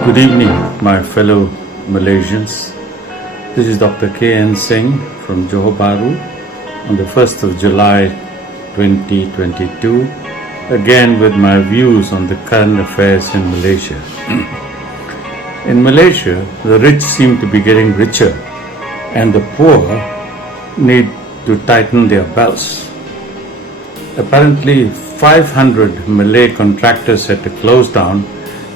Good evening, my fellow Malaysians. This is Dr. K.N. Singh from Johor on the 1st of July 2022, again with my views on the current affairs in Malaysia. In Malaysia, the rich seem to be getting richer and the poor need to tighten their belts. Apparently, 500 Malay contractors had to close down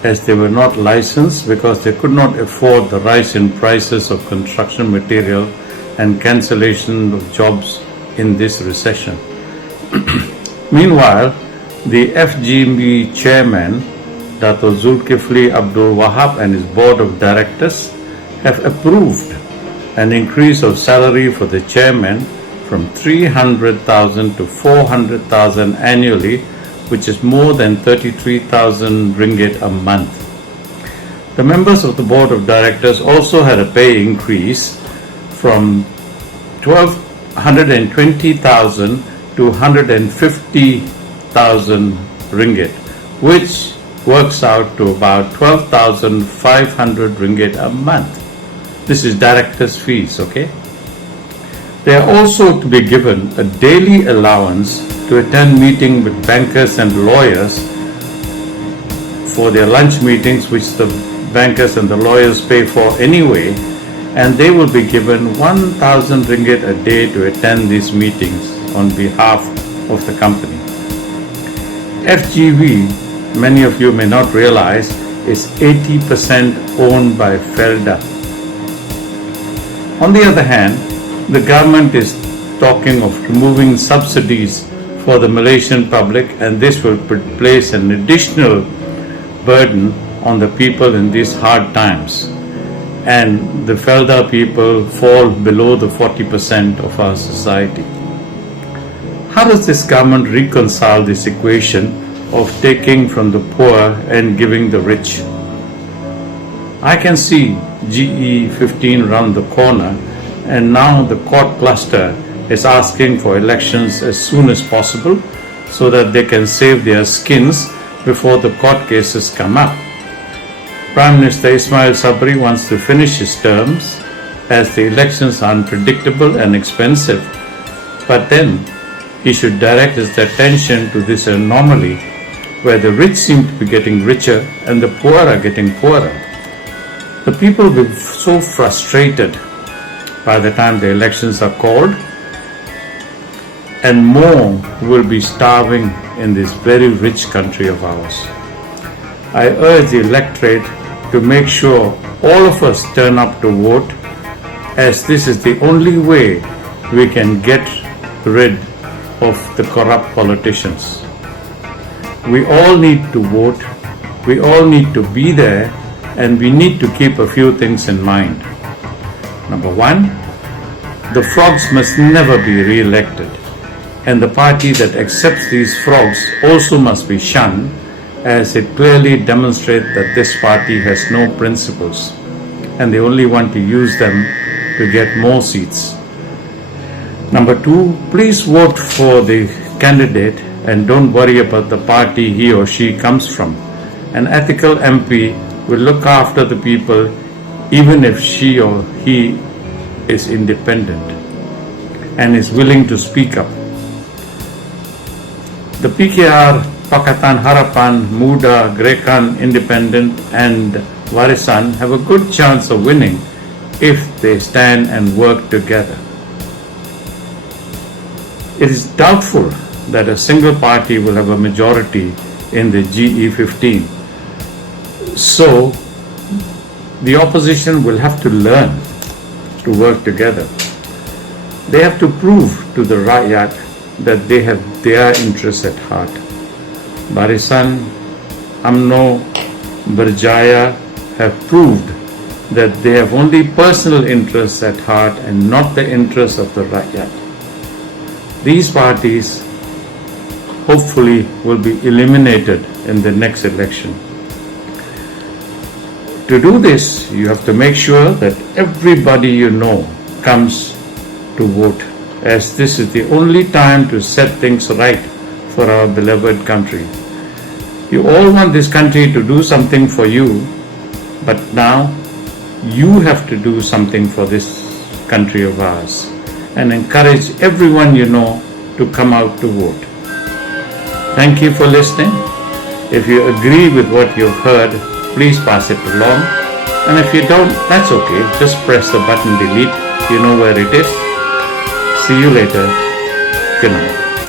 as they were not licensed because they could not afford the rise in prices of construction material and cancellation of jobs in this recession. Meanwhile, the FGB chairman, Dato Zulkifli Abdul Wahab, and his board of directors have approved an increase of salary for the chairman from 300,000 to 400,000 annually, which is more than 33,000 ringgit a month. The members of the board of directors also had a pay increase from 120,000 to 150,000 ringgit, which works out to about 12,500 ringgit a month. This is directors' fees, okay? They are also to be given a daily allowance to attend meeting with bankers and lawyers for their lunch meetings, which the bankers and the lawyers pay for anyway, and they will be given 1,000 ringgit a day to attend these meetings on behalf of the company. FGV, many of you may not realize, is 80% owned by Felda. On the other hand, the government is talking of removing subsidies for the Malaysian public, and this will place an additional burden on the people in these hard times. And the Felda people fall below the 40% of our society. How does this government reconcile this equation of taking from the poor and giving the rich? I can see GE15 round the corner, and now the court cluster is asking for elections as soon as possible so that they can save their skins before the court cases come up. Prime Minister Ismail Sabri wants to finish his terms as the elections are unpredictable and expensive, but then he should direct his attention to this anomaly where the rich seem to be getting richer and the poor are getting poorer. The people will be so frustrated by the time the elections are called, and more will be starving in this very rich country of ours. I urge the electorate to make sure all of us turn up to vote, as this is the only way we can get rid of the corrupt politicians. We all need to vote, we all need to be there, and we need to keep a few things in mind. Number one, the frogs must never be re-elected, and the party that accepts these frogs also must be shunned, as it clearly demonstrates that this party has no principles and they only want to use them to get more seats. Number two, please vote for the candidate and don't worry about the party he or she comes from. An ethical MP will look after the people even if she or he is independent and is willing to speak up. The PKR, Pakatan Harapan, Muda, Gerakan Independent and Warisan have a good chance of winning if they stand and work together. It is doubtful that a single party will have a majority in the GE15. So, the opposition will have to learn to work together. They have to prove to the Rakyat that they have their interests at heart. Barisan, UMNO, Berjaya have proved that they have only personal interests at heart and not the interests of the Rakyat. These parties hopefully will be eliminated in the next election. To do this, you have to make sure that everybody you know comes to vote, as this is the only time to set things right for our beloved country. You all want this country to do something for you, But now you have to do something for this country of ours and encourage everyone you know to come out to vote. Thank you for listening. If you agree with what you've heard, please pass it along. And if you don't, that's okay. Just press the button delete. You know where it is. See you later. Good night.